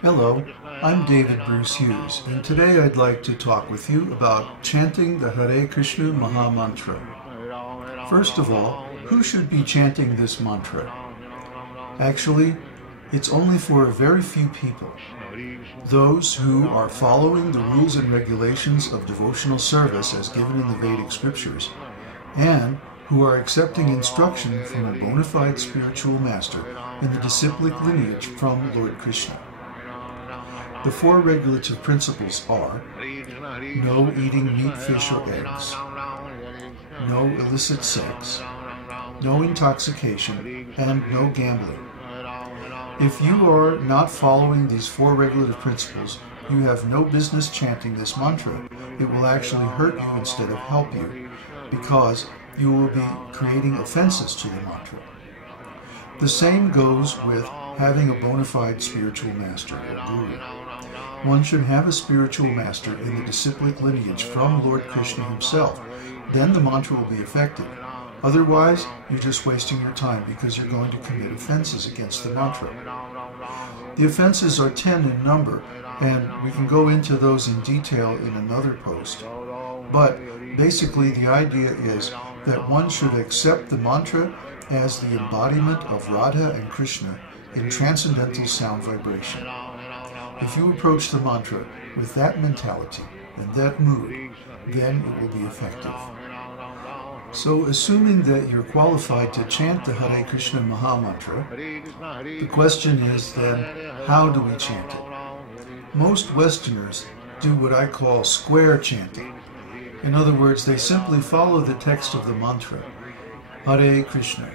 Hello, I'm David Bruce Hughes, and today I'd like to talk with you about chanting the Hare Krishna Maha-mantra. First of all, who should be chanting this mantra? Actually, it's only for a very few people. Those who are following the rules and regulations of devotional service as given in the Vedic scriptures, and who are accepting instruction from a bona fide spiritual master in the disciplic lineage from Lord Krishna. The four regulative principles are: no eating meat, fish, or eggs, no illicit sex, no intoxication, and no gambling. If you are not following these four regulative principles, you have no business chanting this mantra. It will actually hurt you instead of help you, because you will be creating offenses to the mantra. The same goes with having a bona fide spiritual master or guru. One should have a spiritual master in the disciplic lineage from Lord Krishna himself. Then the mantra will be effective. Otherwise, you're just wasting your time because you're going to commit offenses against the mantra. The offenses are 10 in number, and we can go into those in detail in another post. But basically the idea is that one should accept the mantra as the embodiment of Radha and Krishna in transcendental sound vibration. If you approach the mantra with that mentality and that mood, then it will be effective. So, assuming that you're qualified to chant the Hare Krishna Maha-mantra, the question is then, how do we chant it? Most Westerners do what I call square chanting. In other words, they simply follow the text of the mantra. Hare Krishna,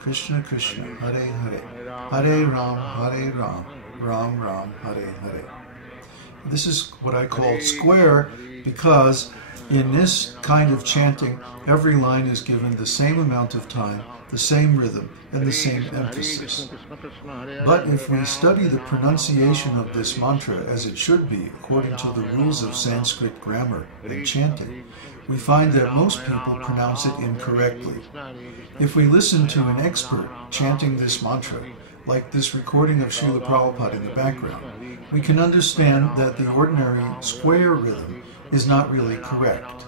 Krishna Krishna, Hare Hare, Hare Ram, Ram Ram, Hare Hare. This is what I call square because in this kind of chanting, every line is given the same amount of time, the same rhythm, and the same emphasis. But if we study the pronunciation of this mantra as it should be, according to the rules of Sanskrit grammar and chanting, we find that most people pronounce it incorrectly. If we listen to an expert chanting this mantra, like this recording of Srila Prabhupada in the background, we can understand that the ordinary square rhythm is not really correct.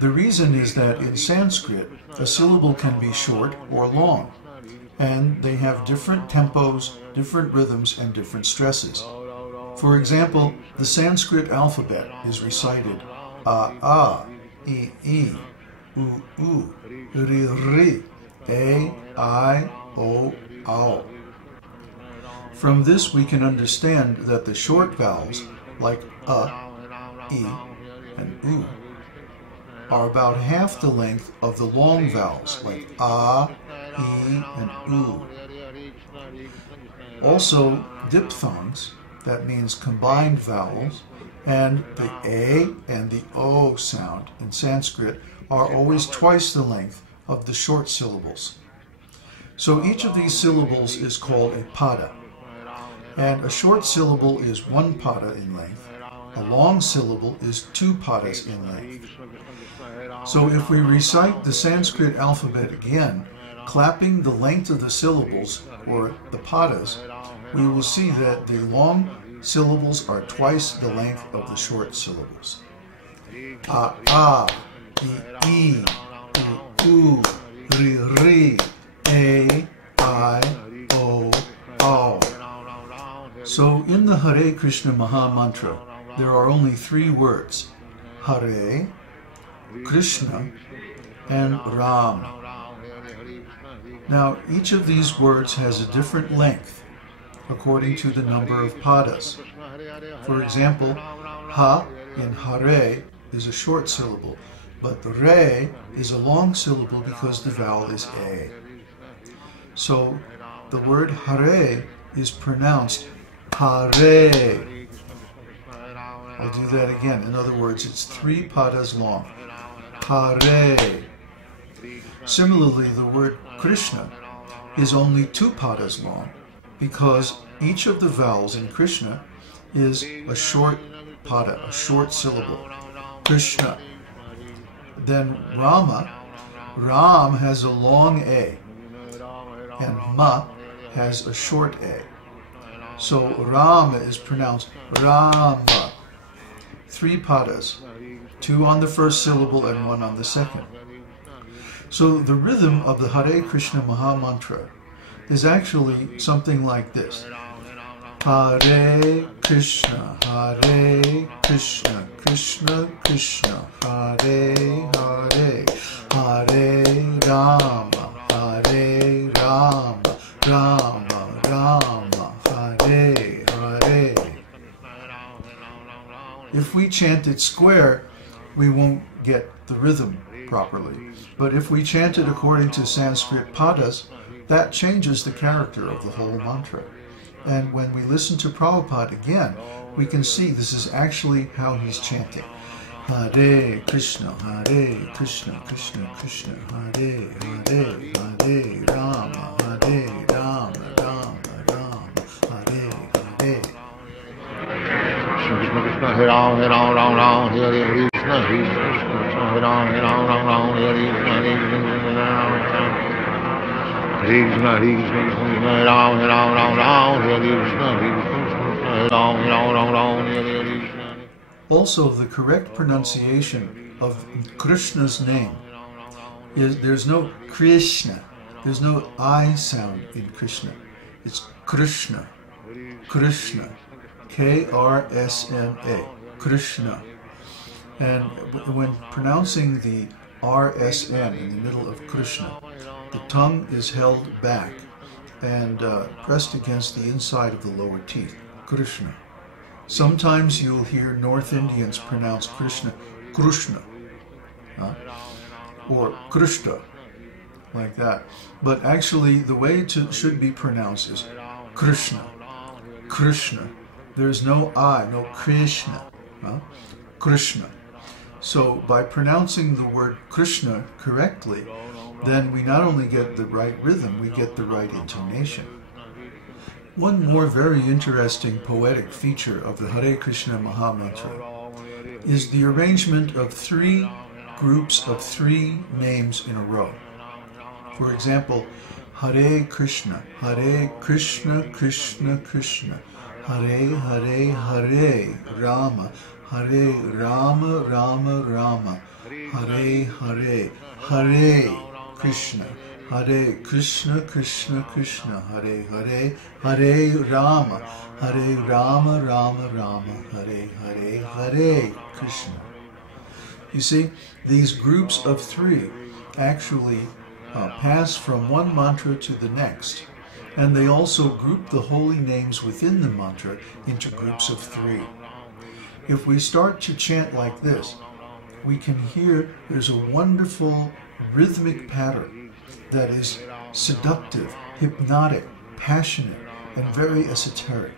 The reason is that in Sanskrit, a syllable can be short or long, and they have different tempos, different rhythms, and different stresses. For example, the Sanskrit alphabet is recited A, I, U, Ri, A, I, O, Ao. From this we can understand that the short vowels, like A, I, and U, are about half the length of the long vowels, like A, I, and U. Also, diphthongs, that means combined vowels, and the A and the O sound in Sanskrit are always twice the length of the short syllables. So each of these syllables is called a pada, and a short syllable is 1 pada in length. A long syllable is 2 padas in length. So if we recite the Sanskrit alphabet again, clapping the length of the syllables, or the padas, we will see that the long syllables are twice the length of the short syllables. A, I, U, Ri, A, I, O, Ao. So in the Hare Krishna Maha-mantra, there are only 3 words: Hare, Krishna, and Ram. Now, each of these words has a different length according to the number of padas. For example, Ha in Hare is a short syllable, but the Re is a long syllable because the vowel is A. So the word Hare is pronounced Hare. I'll do that again. In other words, it's 3 padas long. Hare. Similarly, the word Krishna is only 2 padas long, because each of the vowels in Krishna is a short pada, a short syllable. Krishna. Then Rama, Ram has a long A, and Ma has a short A. So Rama is pronounced Rama. 3 padas, 2 on the first syllable and 1 on the second. So the rhythm of the Hare Krishna Maha-mantra is actually something like this. Hare Krishna, Hare Krishna, Krishna Krishna, Hare Hare, Hare Rama, Hare Rama, Rama Rama, Hare Hare. If we chant it square, we won't get the rhythm properly. But if we chant it according to Sanskrit padas, that changes the character of the whole mantra. And when we listen to Prabhupada again, we can see this is actually how he's chanting. Hare Krishna, Hare Krishna, Krishna Krishna, Hare Hare, Hare Rama, Hare Rama, Rama Rama, Hare Hare. Krishna Krishna, Hare Rama, Hare Rama, Rama Rama, Hare Krishna, Hare Krishna, Hare Rama, Hare Rama, Rama Rama, Hare Krishna, Hare Krishna, Hare Krishna, Hare Krishna, Hare Rama, Hare Rama, Rama Rama, Hare Krishna, Hare Krishna, Hare Rama, Hare Rama, Rama Rama, Hare Krishna. Also, the correct pronunciation of Krishna's name is there's no Krishna, there's no I sound in Krishna. It's Krishna, Krishna, K-R-S-N-A, Krishna. And when pronouncing the R-S-N in the middle of Krishna, the tongue is held back and pressed against the inside of the lower teeth, Krishna. Sometimes you'll hear North Indians pronounce Krishna, Krishna, or Krishna, like that. But actually, the way it should be pronounced is Krishna, Krishna. There's no I, no Krishna, Krishna. So by pronouncing the word Krishna correctly, then we not only get the right rhythm, we get the right intonation. One more very interesting poetic feature of the Hare Krishna Maha-mantra is the arrangement of 3 groups of 3 names in a row. For example, Hare Krishna, Hare Krishna, Krishna Krishna, Hare Hare, Hare Rama, Hare Rama, Rama Rama, Hare Hare, Hare Krishna, Hare Krishna, Krishna Krishna, Hare Hare, Hare Rama, Hare Rama, Rama Rama, Hare Hare, Hare Krishna. You see, these groups of 3 actually pass from one mantra to the next, and they also group the holy names within the mantra into groups of 3. If we start to chant like this, we can hear there's a wonderful rhythmic pattern that is seductive, hypnotic, passionate, and very esoteric.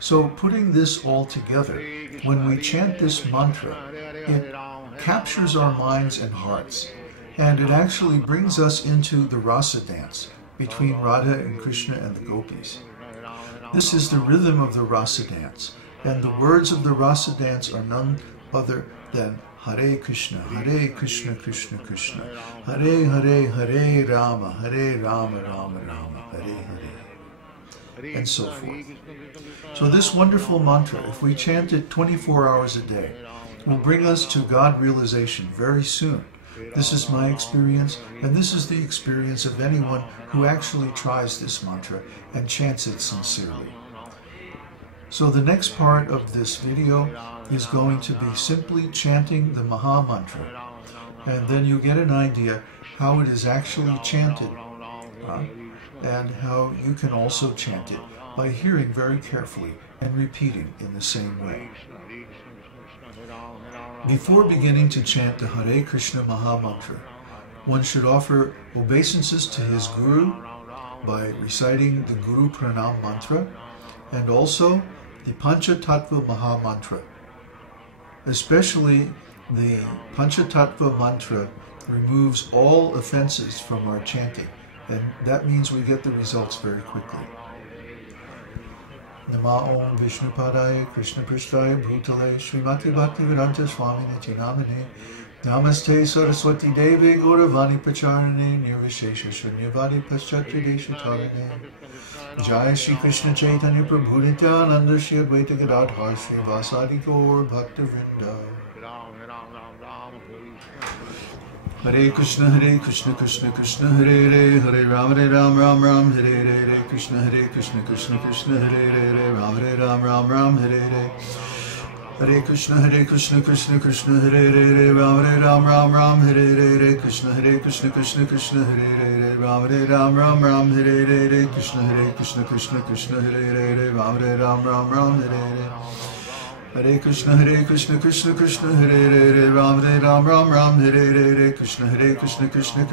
So putting this all together, when we chant this mantra, it captures our minds and hearts, and it actually brings us into the rasa dance between Radha and Krishna and the gopis. This is the rhythm of the rasa dance, and the words of the rasa dance are none other than Hare Krishna, Krishna Krishna, Hare Hare, Hare Rama, Rama Rama, Hare Hare, and so forth. So this wonderful mantra, if we chant it 24 hours a day, will bring us to God realization very soon. This is my experience, and this is the experience of anyone who actually tries this mantra and chants it sincerely. So the next part of this video is going to be simply chanting the Maha-mantra, and then you get an idea how it is actually chanted, and how you can also chant it by hearing very carefully and repeating in the same way. Before beginning to chant the Hare Krishna Maha-mantra, one should offer obeisances to his Guru by reciting the Guru Pranam mantra, and also the Panchatattva Maha-mantra. Especially the Panchatattva mantra removes all offenses from our chanting, And that means we get the results very quickly. Nama Om Vishnu Padaya Krishna Prishtaya Bhutale Srimati Bhakti Vedanta Swami Niti Namane Namaste Saraswati Devi Gauravani Pacharane Nirvishesha Shunyavadi Paschatridesha Tarane Jai Shri Krishna Chaitanya Prabhu Nityananda Shri Advaita Gadadhar Shri Vasadi Gaur Bhakta Vrinda. Hare Krishna Krishna Krishna Hare Hare Hare Ram Ram Ram Hare Hare Krishna Krishna Krishna Hare Hare Ram Ram Hare Hare Hare Krishna Krishna Krishna Hare Hare Ram Ram Hare Hare Krishna Krishna Krishna Hare Hare Ram Ram Hare Hare Krishna Krishna Krishna Hare Hare Ram Ram Hare Hare Hare Krishna Krishna Krishna Hare Hare Ram Ram Hare Hare Krishna Krishna Krishna Krishna